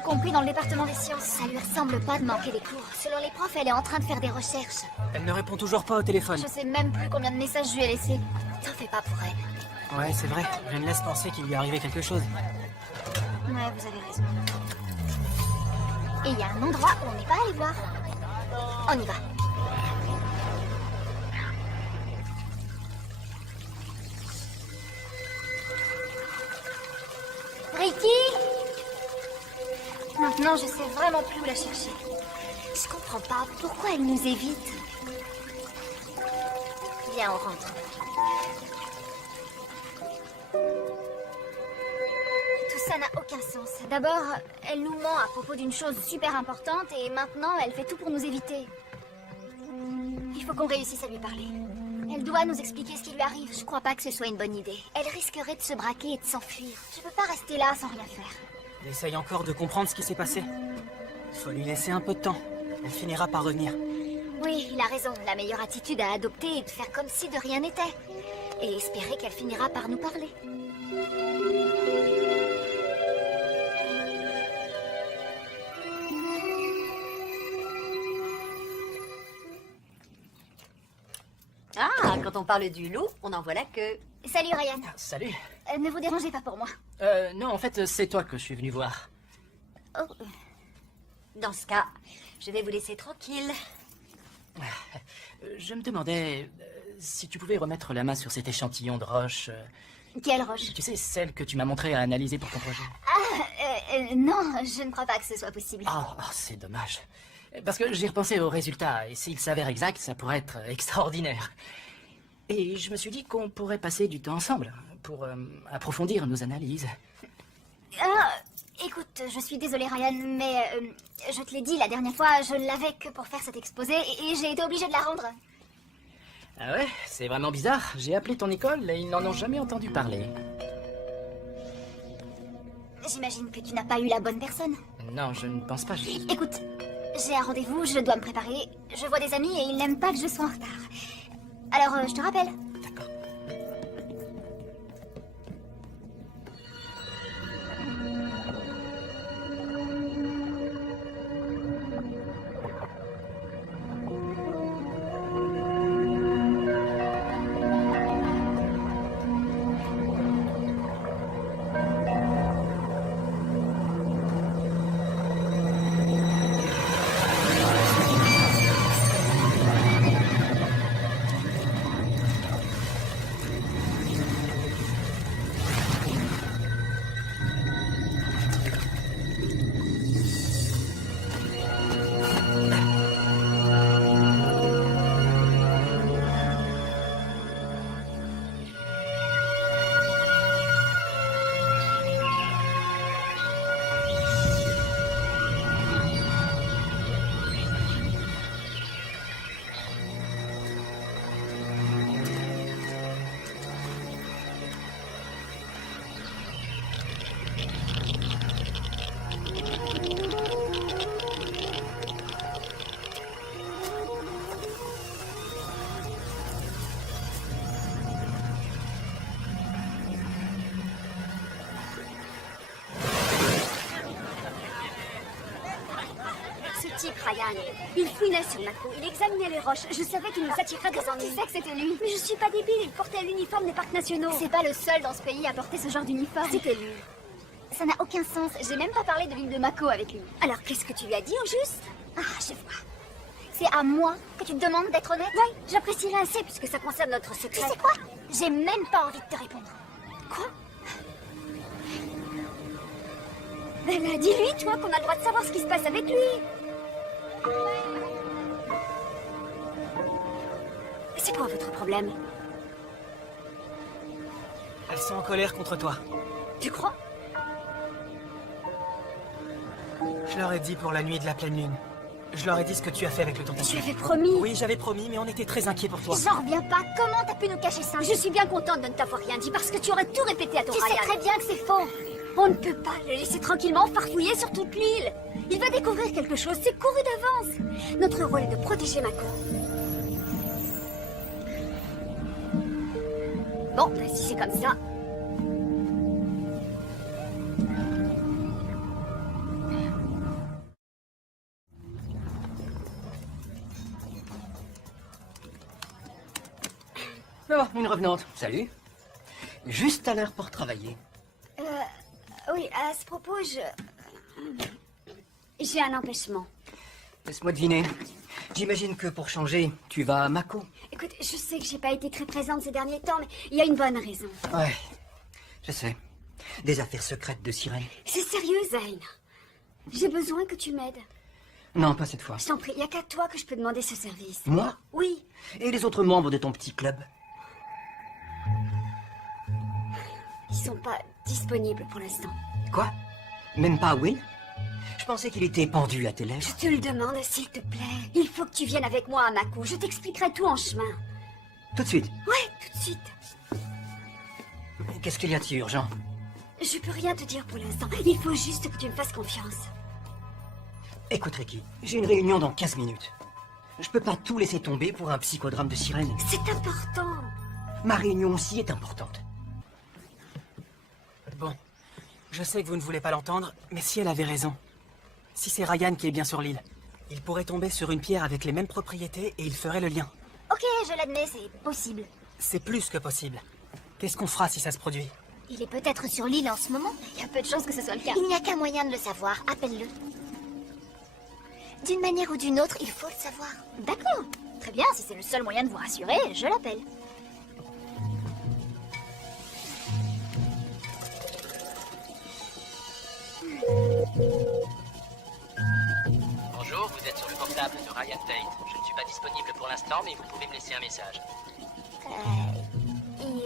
y compris dans le département des sciences. Ça lui ressemble pas de manquer des cours. Selon les profs, elle est en train de faire des recherches. Elle ne répond toujours pas au téléphone. Je sais même plus combien de messages je lui ai laissés. T'en fais pas pour elle. Ouais, c'est vrai. Je me laisse penser qu'il lui est arrivé quelque chose. Ouais, vous avez raison. Et il y a un endroit où on n'est pas allé voir. On y va. Ricky! Maintenant, je sais vraiment plus où la chercher. Je comprends pas pourquoi elle nous évite. Viens, on rentre. Tout ça n'a aucun sens. D'abord, elle nous ment à propos d'une chose super importante et maintenant, elle fait tout pour nous éviter. Il faut qu'on réussisse à lui parler. Elle doit nous expliquer ce qui lui arrive. Je crois pas que ce soit une bonne idée. Elle risquerait de se braquer et de s'enfuir. Je peux pas rester là sans rien faire. Elle essaye encore de comprendre ce qui s'est passé. Faut lui laisser un peu de temps. Elle finira par revenir. Oui, il a raison. La meilleure attitude à adopter est de faire comme si de rien n'était. Et espérer qu'elle finira par nous parler. Ah, quand on parle du loup, on en voit la queue. Salut Ryan. Salut. Ne vous dérangez pas pour moi. Non, en fait, c'est toi que je suis venu voir. Oh. Dans ce cas, je vais vous laisser tranquille. Je me demandais si tu pouvais remettre la main sur cet échantillon de roche. Quelle roche? Tu sais, celle que tu m'as montrée à analyser pour ton projet. Non, je ne crois pas que ce soit possible. Oh, c'est dommage. Parce que j'ai repensé aux résultats, et s'il s'avère exact, ça pourrait être extraordinaire. Et je me suis dit qu'on pourrait passer du temps ensemble, pour approfondir nos analyses. Écoute, je suis désolée Ryan, mais je te l'ai dit la dernière fois, je l'avais que pour faire cet exposé et j'ai été obligée de la rendre. Ah ouais, c'est vraiment bizarre. J'ai appelé ton école et ils n'en ont jamais entendu parler. J'imagine que tu n'as pas eu la bonne personne. Non, je ne pense pas. Écoute, j'ai un rendez-vous, je dois me préparer. Je vois des amis et ils n'aiment pas que je sois en retard. Alors, je te rappelle. D'accord. Ryan. Il fouinait sur Mako, il examinait les roches. Je savais qu'il nous attirerait des ennuis. Tu sais que c'était lui. Mais je suis pas débile, il portait l'uniforme des parcs nationaux. C'est pas le seul dans ce pays à porter ce genre d'uniforme. C'était lui. Ça n'a aucun sens. J'ai même pas parlé de l'île de Mako avec lui. Alors qu'est-ce que tu lui as dit au juste? Ah, je vois. C'est à moi que tu te demandes d'être honnête? Oui, j'apprécierais assez puisque ça concerne notre secret. Tu sais quoi? J'ai même pas envie de te répondre. Quoi? Ben, dis-lui, toi, qu'on a le droit de savoir ce qui se passe avec lui. C'est quoi votre problème? Elles sont en colère contre toi. Tu crois? Je leur ai dit pour la nuit de la pleine lune. Je leur ai dit ce que tu as fait avec le Tu tentative. avais promis. Oui, j'avais promis, mais on était très inquiets pour toi. J'en reviens pas. Comment t'as pu nous cacher ça? Je suis bien contente de ne t'avoir rien dit parce que tu aurais tout répété à ton Tu sais Ryan. très bien que c'est faux. On ne peut pas le laisser tranquillement farfouiller sur toute l'île. Il va découvrir quelque chose, c'est couru d'avance. Notre rôle est de protéger Mako. Bon, ben, si c'est comme ça... Oh, une revenante. Salut. Juste à l'heure pour travailler. Oui, à ce propos, j'ai un empêchement. Laisse-moi deviner. J'imagine que pour changer, tu vas à Mako. Écoute, je sais que j'ai pas été très présente ces derniers temps, mais il y a une bonne raison. Ouais, je sais. Des affaires secrètes de sirène. C'est sérieux, Zayn. J'ai besoin que tu m'aides. Non, pas cette fois. Je t'en prie, il n'y a qu'à toi que je peux demander ce service. Moi? Oui. Et les autres membres de ton petit club? Ils sont pas disponibles pour l'instant. Quoi? Même pas Will? Je pensais qu'il était pendu à tes lèvres. Je te le demande, s'il te plaît. Il faut que tu viennes avec moi à Mako. Je t'expliquerai tout en chemin. Tout de suite. Ouais, tout de suite. Qu'est-ce qu'il y a de si urgent? Je peux rien te dire pour l'instant. Il faut juste que tu me fasses confiance. Écoute, Ricky, j'ai une réunion dans 15 minutes. Je peux pas tout laisser tomber pour un psychodrame de sirène. C'est important. Ma réunion aussi est importante. Bon, je sais que vous ne voulez pas l'entendre, mais si elle avait raison. Si c'est Ryan qui est bien sur l'île, il pourrait tomber sur une pierre avec les mêmes propriétés et il ferait le lien. Ok, je l'admets, c'est possible. C'est plus que possible. Qu'est-ce qu'on fera si ça se produit? Il est peut-être sur l'île en ce moment. Il y a peu de chances que ce soit le cas. Il n'y a qu'un moyen de le savoir. Appelle-le. D'une manière ou d'une autre, il faut le savoir. D'accord. Très bien, si c'est le seul moyen de vous rassurer, je l'appelle. Bonjour, vous êtes sur le portable de Ryan Tate. Je ne suis pas disponible pour l'instant, mais vous pouvez me laisser un message.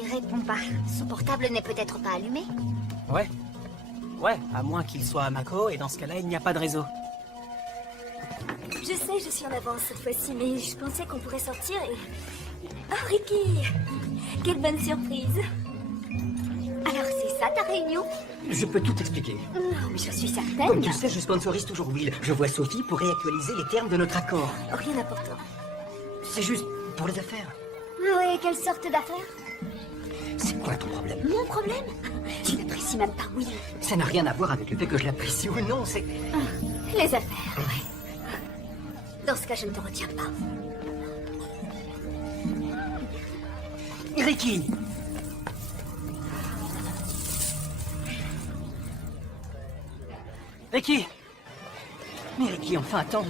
Il répond pas. Son portable n'est peut-être pas allumé. Ouais. Ouais, à moins qu'il soit à Mako, et dans ce cas-là, il n'y a pas de réseau. Je sais, je suis en avance cette fois-ci, mais je pensais qu'on pourrait sortir et... Oh, Ricky! Quelle bonne surprise! Alors, c'est ça ta réunion? Je peux tout expliquer. Non, mais je suis certaine. Comme tu le sais, je sponsorise toujours Will. Je vois Sophie pour réactualiser les termes de notre accord. Rien d'important. C'est juste pour les affaires. Oui, quelle sorte d'affaire? C'est quoi ton problème? Mon problème? Tu n'apprécies même pas Will. Ça n'a rien à voir avec le fait que je l'apprécie ou non, c'est... Les affaires, ouais. Dans ce cas, je ne te retiens pas. Ricky! Ricky! Mais Ricky, enfin, attends.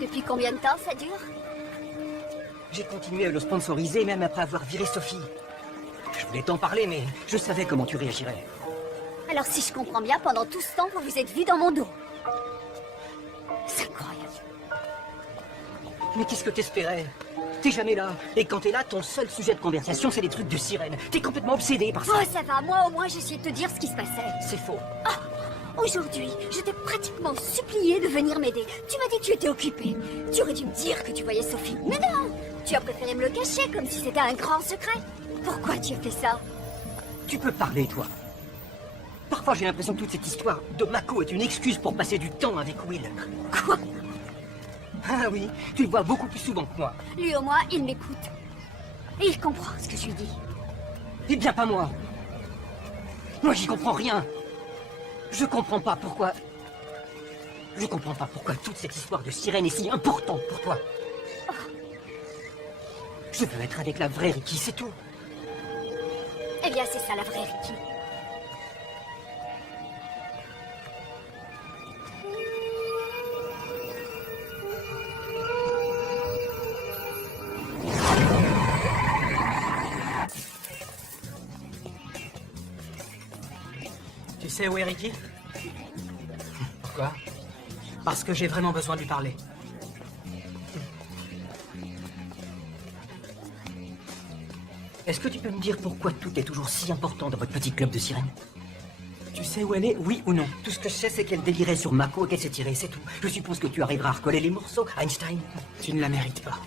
Depuis combien de temps ça dure? J'ai continué à le sponsoriser même après avoir viré Sophie. Je voulais t'en parler, mais je savais comment tu réagirais. Alors, si je comprends bien, pendant tout ce temps, vous vous êtes vus dans mon dos. C'est incroyable. Mais qu'est-ce que t'espérais? T'es jamais là. Et quand t'es là, ton seul sujet de conversation, c'est des trucs de sirène. T'es complètement obsédé par ça. Oh, ça va. Moi, au moins, j'ai essayé de te dire ce qui se passait. C'est faux. Aujourd'hui, je t'ai pratiquement supplié de venir m'aider. Tu m'as dit que tu étais occupé. Tu aurais dû me dire que tu voyais Sophie. Mais non! Tu as préféré me le cacher, comme si c'était un grand secret. Pourquoi tu as fait ça? Tu peux parler, toi. Parfois, j'ai l'impression que toute cette histoire de Mako est une excuse pour passer du temps avec Will. Quoi? Ah oui, tu le vois beaucoup plus souvent que moi. Lui, au moins, il m'écoute. Et il comprend ce que je lui dis. Eh bien, pas moi. Moi, j'y comprends rien. Je comprends pas pourquoi... Je comprends pas pourquoi toute cette histoire de sirène est si importante pour toi. Je veux être avec la vraie Ricky, c'est tout. Eh bien, c'est ça la vraie Ricky. Tu sais où est Ricky? Pourquoi? Parce que j'ai vraiment besoin de lui parler. Est-ce que tu peux me dire pourquoi tout est toujours si important dans votre petit club de sirènes? Tu sais où elle est, oui ou non? Tout ce que je sais, c'est qu'elle délirait sur Mako et qu'elle s'est tirée, c'est tout. Je suppose que tu arriveras à recoller les morceaux, Einstein. Tu ne la mérites pas.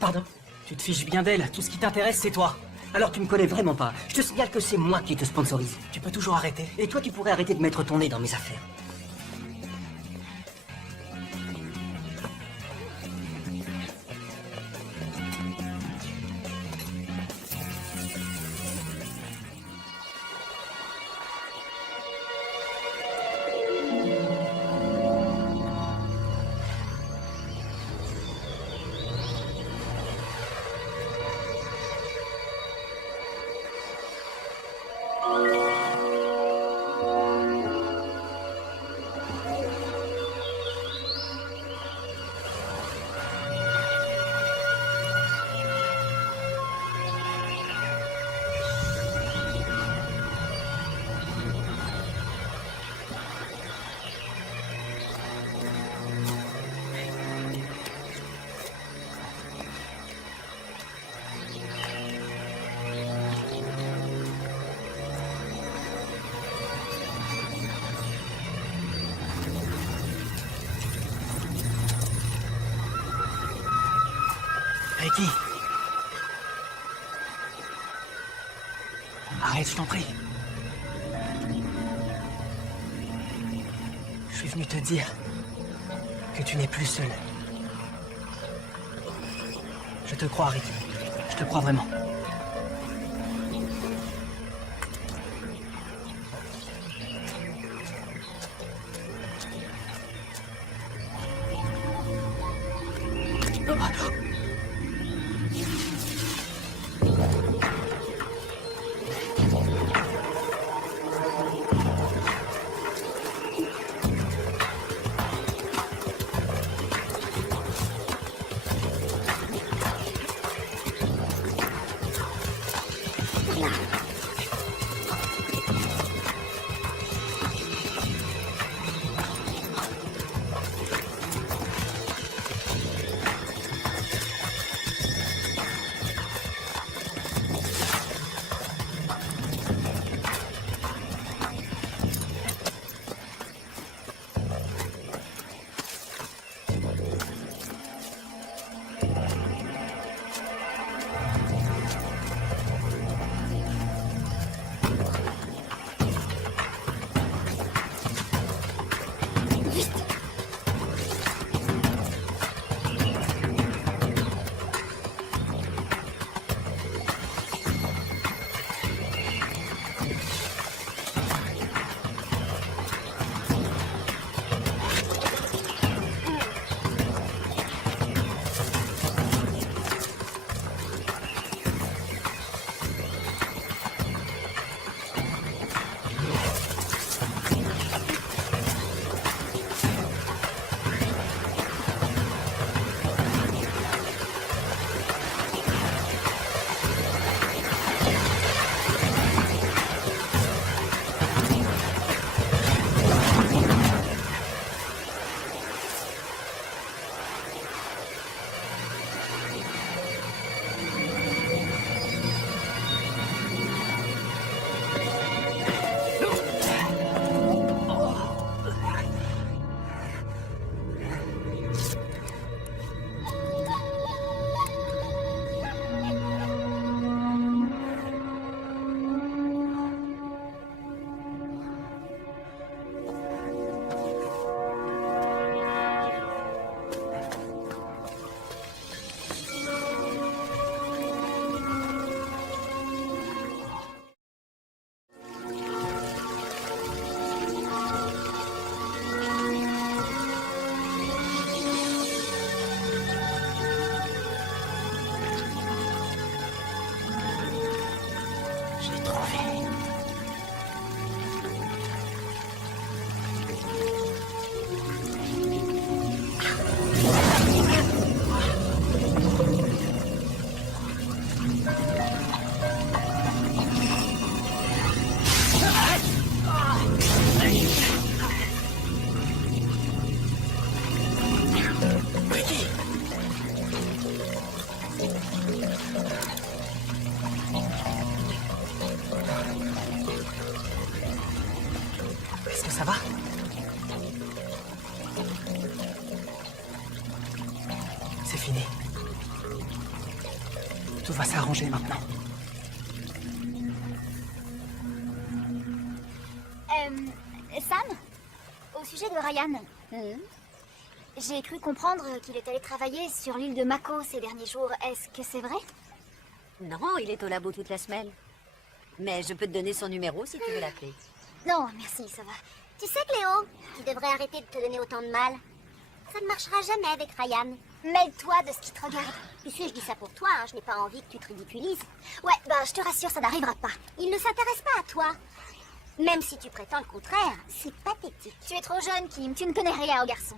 Pardon? Tu te fiches bien d'elle, tout ce qui t'intéresse, c'est toi. Alors tu me connais vraiment pas. Je te signale que c'est moi qui te sponsorise. Tu peux toujours arrêter. Et toi, tu pourrais arrêter de mettre ton nez dans mes affaires. Ricky. Arrête, je t'en prie. Je suis venu te dire que tu n'es plus seul. Je te crois, Ricky. Je te crois vraiment. Ça va? C'est fini. Tout va s'arranger maintenant. Sam, au sujet de Ryan, j'ai cru comprendre qu'il est allé travailler sur l'île de Mako ces derniers jours. Est-ce que c'est vrai? Non, il est au labo toute la semaine. Mais je peux te donner son numéro si tu veux l'appeler. Non, merci, ça va. Tu sais, Cléo, tu devrais arrêter de te donner autant de mal. Ça ne marchera jamais avec Ryan. Mêle-toi de ce qui te regarde. Tu sais, je dis ça pour toi, hein, je n'ai pas envie que tu te ridiculises. Ouais, bah je te rassure, ça n'arrivera pas. Il ne s'intéresse pas à toi. Même si tu prétends le contraire, c'est pathétique. Tu es trop jeune, Kim, tu ne connais rien au garçon.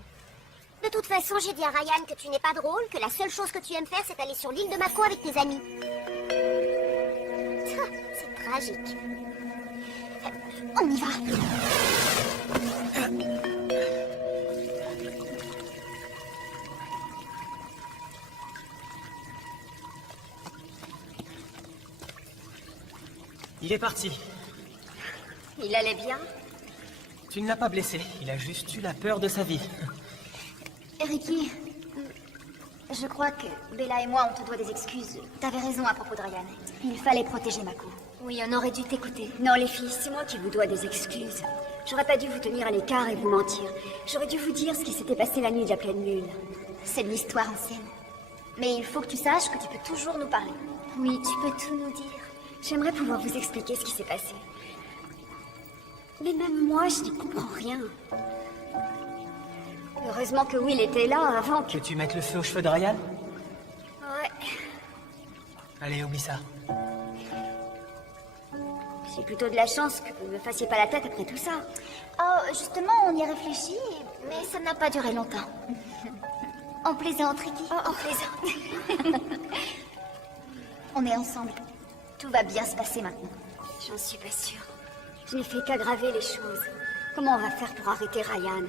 De toute façon, j'ai dit à Ryan que tu n'es pas drôle, que la seule chose que tu aimes faire, c'est aller sur l'île de Mako avec tes amis. C'est tragique. On y va. Il est parti. Il allait bien? Tu ne l'as pas blessé. Il a juste eu la peur de sa vie. Ricky, Je crois que Bella et moi, on te doit des excuses. T'avais raison à propos de Ryan. Il fallait protéger Mako. Oui, on aurait dû t'écouter. Non, les filles, c'est moi qui vous dois des excuses. J'aurais pas dû vous tenir à l'écart et vous mentir. J'aurais dû vous dire ce qui s'était passé la nuit de la pleine lune. C'est de l'histoire ancienne. Mais il faut que tu saches que tu peux toujours nous parler. Oui, tu peux tout nous dire. J'aimerais pouvoir vous expliquer ce qui s'est passé. Mais même moi, je n'y comprends rien. Heureusement que Will était là avant que... Que tu mettes le feu aux cheveux de Ryan? Ouais, Allez, oublie ça. j'ai plutôt de la chance que vous ne me fassiez pas la tête après tout ça. Oh, justement, on y réfléchit, mais ça n'a pas duré longtemps. On plaisante, Ricky. Oh, on plaisante. On est ensemble. Tout va bien se passer maintenant. J'en suis pas sûre. Je n'ai fait qu'aggraver les choses. Comment on va faire pour arrêter Ryan?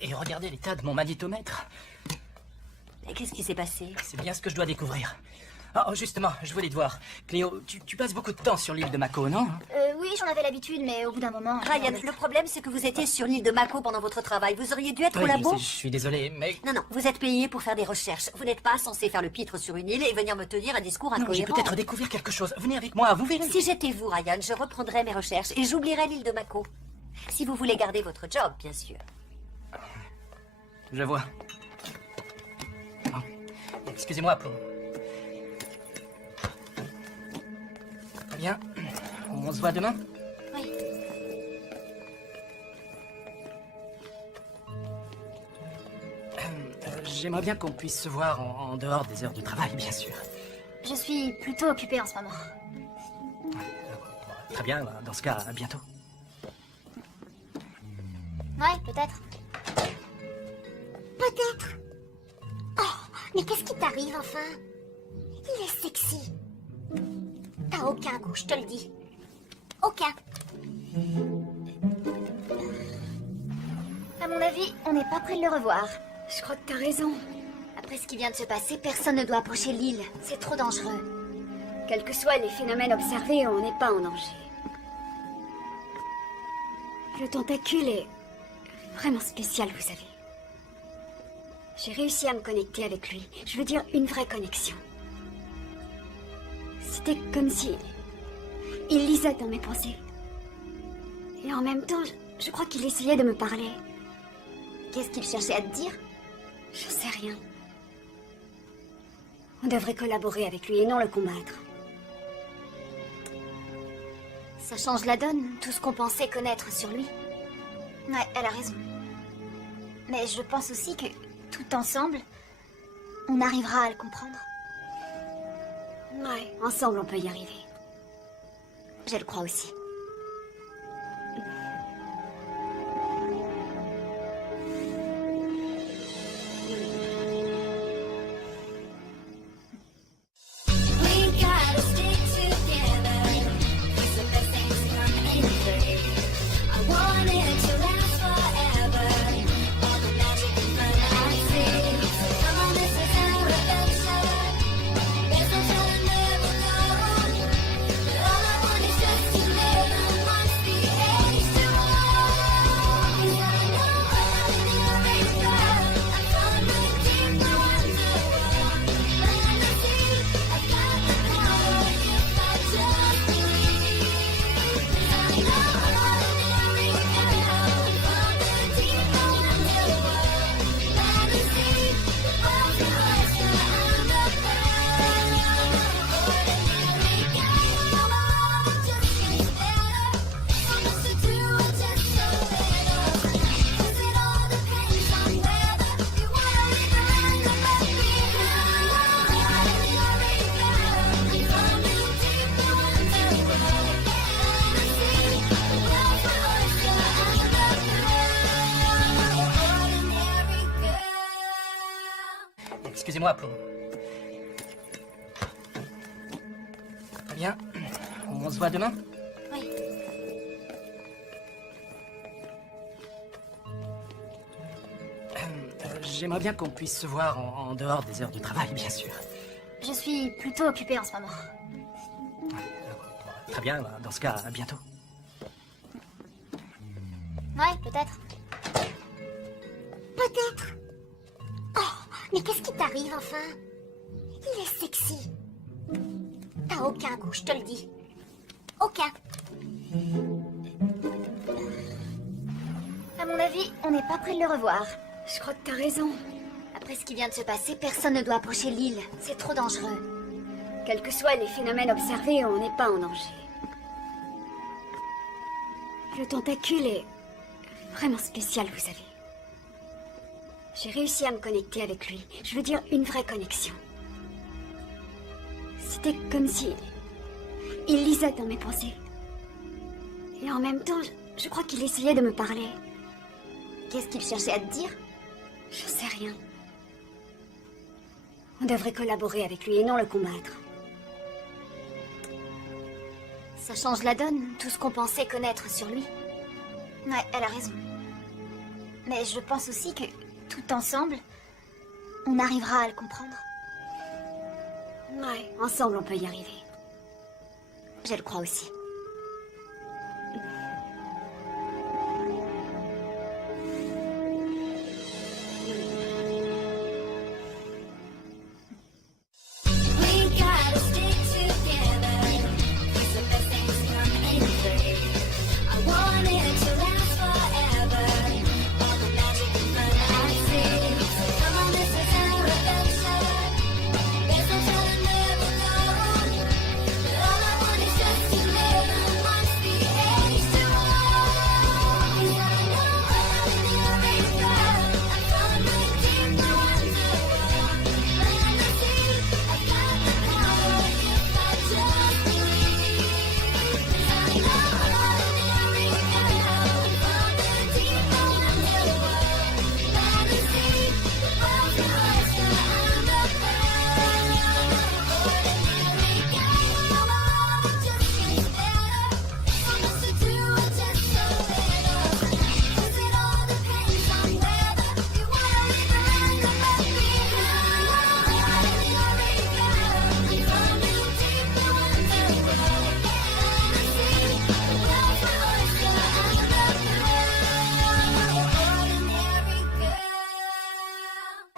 Et regardez l'état de mon magnétomètre. Et qu'est-ce qui s'est passé? C'est bien ce que je dois découvrir. Oh, justement, je voulais te voir. Cléo, tu passes beaucoup de temps sur l'île de Mako, non? Oui, j'en avais l'habitude, mais au bout d'un moment... Ryan, le problème c'est que vous étiez sur l'île de Mako pendant votre travail. Vous auriez dû être au Oui, labo. je suis désolé, mais... Non, vous êtes payé pour faire des recherches. Vous n'êtes pas censé faire le pitre sur une île et venir me tenir un discours Non, j'ai incohérent. peut-être découvert quelque chose. Venez avec moi, vous verrez. Si j'étais vous, Ryan, je reprendrais mes recherches et j'oublierais l'île de Mako. Si vous voulez garder votre job, bien sûr. Je vois. Oh, excusez-moi pour... Très bien. On se voit demain? Oui. J'aimerais bien qu'on puisse se voir en dehors des heures de travail, bien sûr. Je suis plutôt occupée en ce moment. Très bien, dans ce cas, à bientôt. Ouais, peut-être. Peut-être. Oh, mais qu'est-ce qui t'arrive enfin? Il est sexy. T'as aucun goût, je te le dis. Aucun. À mon avis, on n'est pas près de le revoir. Je crois que t'as raison. Après ce qui vient de se passer, personne ne doit approcher l'île. C'est trop dangereux. Quels que soient les phénomènes observés, on n'est pas en danger. Le tentacule est vraiment spécial, vous savez. J'ai réussi à me connecter avec lui. Je veux dire, une vraie connexion. C'était comme si... il lisait dans mes pensées. Et en même temps, je crois qu'il essayait de me parler. Qu'est-ce qu'il cherchait à te dire? Je sais rien. On devrait collaborer avec lui et non le combattre. Ça change la donne, tout ce qu'on pensait connaître sur lui. Ouais, elle a raison. Mais je pense aussi que, tout ensemble, on arrivera à le comprendre. Ouais, ensemble on peut y arriver. Je le crois aussi. Excusez-moi pour... Très bien. On se voit demain? Oui. J'aimerais bien qu'on puisse se voir en dehors des heures de travail, bien sûr. Je suis plutôt occupée en ce moment. Très bien, dans ce cas, à bientôt. Ouais, peut-être. Peut-être. Oh, mais qu'est-ce qui t'arrive enfin? Il est sexy. T'as aucun goût, je te le dis. Aucun. À mon avis, on n'est pas près de le revoir. Je crois que t'as raison. Après ce qui vient de se passer, personne ne doit approcher l'île. C'est trop dangereux. Quels que soient les phénomènes observés, on n'est pas en danger. Le tentacule est vraiment spécial, vous savez. J'ai réussi à me connecter avec lui. Je veux dire, une vraie connexion. C'était comme si... il lisait dans mes pensées. Et en même temps, je crois qu'il essayait de me parler. Qu'est-ce qu'il cherchait à te dire? Je sais rien. On devrait collaborer avec lui et non le combattre. Ça change la donne, tout ce qu'on pensait connaître sur lui. Ouais, elle a raison. Mais je pense aussi que, tout ensemble, on arrivera à le comprendre. Ouais, ensemble on peut y arriver. Je le crois aussi.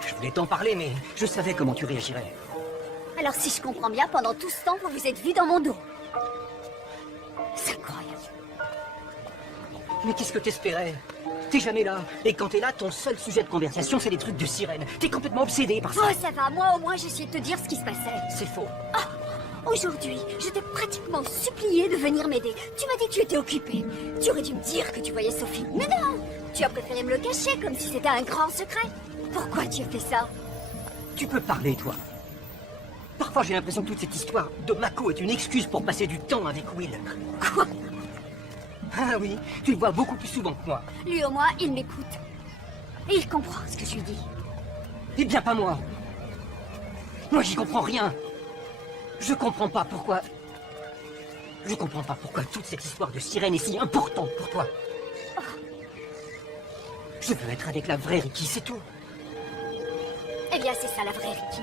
Je voulais t'en parler, mais je savais comment tu réagirais. Alors si je comprends bien, pendant tout ce temps, vous vous êtes vu dans mon dos. C'est incroyable. Mais qu'est-ce que t'espérais? T'es jamais là. Et quand t'es là, ton seul sujet de conversation, c'est les trucs de sirène. T'es complètement obsédé par ça. Oh, ça va, moi au moins j'essayais de te dire ce qui se passait. C'est faux. Aujourd'hui, je t'ai pratiquement supplié de venir m'aider. Tu m'as dit que tu étais occupé. Tu aurais dû me dire que tu voyais Sophie. Mais non! Tu as préféré me le cacher comme si c'était un grand secret. Pourquoi tu as fait ça? Tu peux parler, toi. Parfois, j'ai l'impression que toute cette histoire de Mako est une excuse pour passer du temps avec Will. Quoi? Ah oui, tu le vois beaucoup plus souvent que moi. Lui au moins, il m'écoute. Et il comprend ce que je lui dis. Eh bien, pas moi. Moi, j'y comprends rien. Je comprends pas pourquoi... Je comprends pas pourquoi toute cette histoire de sirène est si importante pour toi. Je veux être avec la vraie Ricky, c'est tout. Eh bien, c'est ça la vraie Ricky.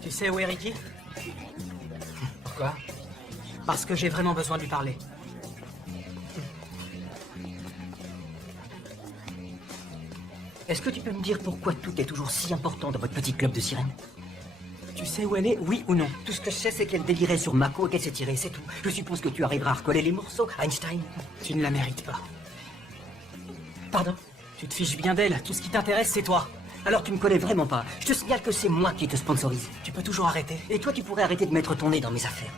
Tu sais où est Ricky? Pourquoi? Parce que j'ai vraiment besoin de lui parler. Est-ce que tu peux me dire pourquoi tout est toujours si important dans votre petit club de sirènes? Tu sais où elle est, oui ou non? Tout ce que je sais, c'est qu'elle délirait sur Mako et qu'elle s'est tirée, c'est tout. Je suppose que tu arriveras à recoller les morceaux, Einstein. Tu ne la mérites pas. Pardon? Tu te fiches bien d'elle, tout ce qui t'intéresse c'est toi. Alors tu me connais vraiment pas. Je te signale que c'est moi qui te sponsorise. Tu peux toujours arrêter. Et toi, tu pourrais arrêter de mettre ton nez dans mes affaires.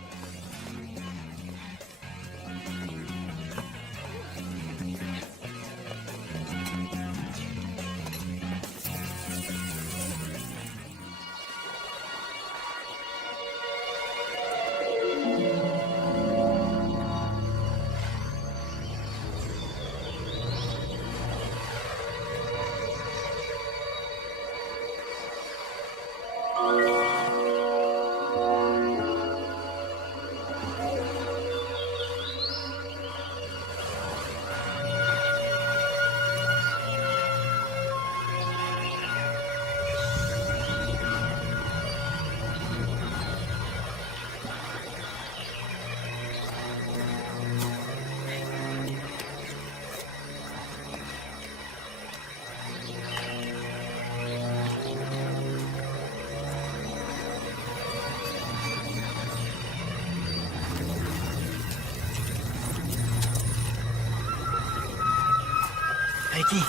Ricky.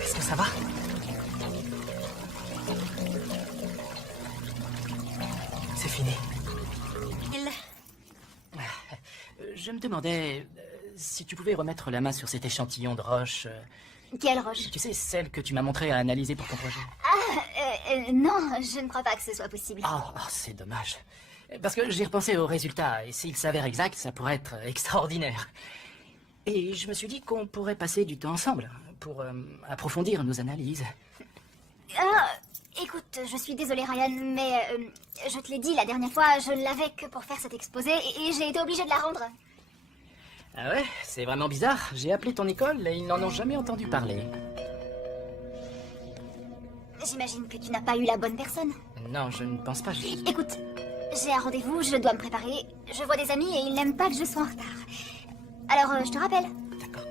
Est-ce que ça va? C'est fini. Je me demandais si tu pouvais remettre la main sur cet échantillon de roche. Quelle roche? Tu sais, celle que tu m'as montrée à analyser pour ton projet. Non, je ne crois pas que ce soit possible. C'est dommage. Parce que j'ai repensé aux résultats, et s'il s'avère exact, ça pourrait être extraordinaire. Et je me suis dit qu'on pourrait passer du temps ensemble, pour approfondir nos analyses. Écoute, je suis désolée Ryan, mais je te l'ai dit la dernière fois, je ne l'avais que pour faire cet exposé, et j'ai été obligée de la rendre. Ah ouais, c'est vraiment bizarre. J'ai appelé ton école et ils n'en ont jamais entendu parler. J'imagine que tu n'as pas eu la bonne personne. Non, je ne pense pas. Écoute, j'ai un rendez-vous, je dois me préparer. Je vois des amis et ils n'aiment pas que je sois en retard. Alors, je te rappelle. D'accord.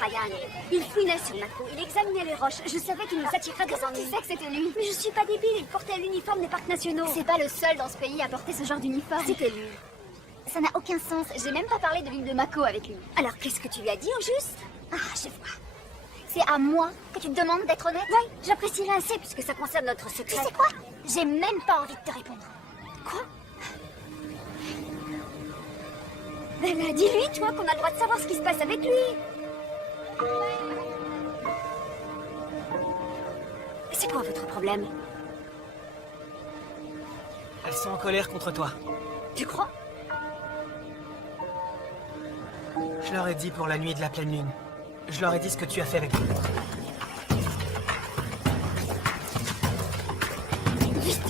Ryan. Il fouinait sur Mako, il examinait les roches. Je savais qu'il nous attirerait des ennuis. Tu sais que c'était lui. Mais je suis pas débile, il portait l'uniforme des parcs nationaux. C'est pas le seul dans ce pays à porter ce genre d'uniforme. C'était lui. Ça n'a aucun sens. J'ai même pas parlé de l'île de Mako avec lui. Alors qu'est-ce que tu lui as dit au juste? Ah, je vois. C'est à moi que tu te demandes d'être honnête? Oui, j'apprécierais assez puisque ça concerne notre Tu secret. sais quoi? J'ai même pas envie de te répondre. Quoi? Ben, dis-lui, toi, qu'on a le droit de savoir ce qui se passe avec lui. C'est quoi votre problème? Elles sont en colère contre toi. Tu crois? Je leur ai dit pour la nuit de la pleine lune. Je leur ai dit ce que tu as fait avec eux. Vite!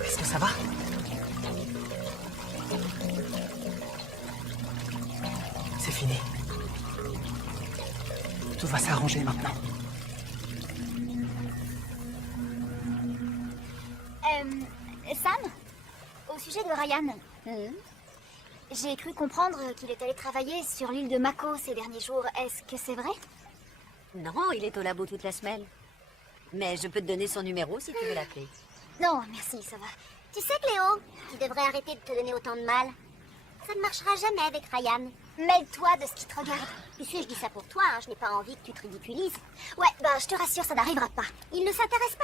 Est-ce que ça va? C'est fini. Tout va s'arranger maintenant. Sam, au sujet de Ryan, j'ai cru comprendre qu'il est allé travailler sur l'île de Mako ces derniers jours. Est-ce que c'est vrai? Non, il est au labo toute la semaine. Mais je peux te donner son numéro si tu veux l'appeler. Non, merci, ça va. Tu sais, Cléo, tu devrais arrêter de te donner autant de mal. Ça ne marchera jamais avec Ryan. Mêle-toi de ce qui te regarde. Tu sais, je dis ça pour toi, hein, je n'ai pas envie que tu te ridiculises. Ouais, bah je te rassure, ça n'arrivera pas. Il ne s'intéresse pas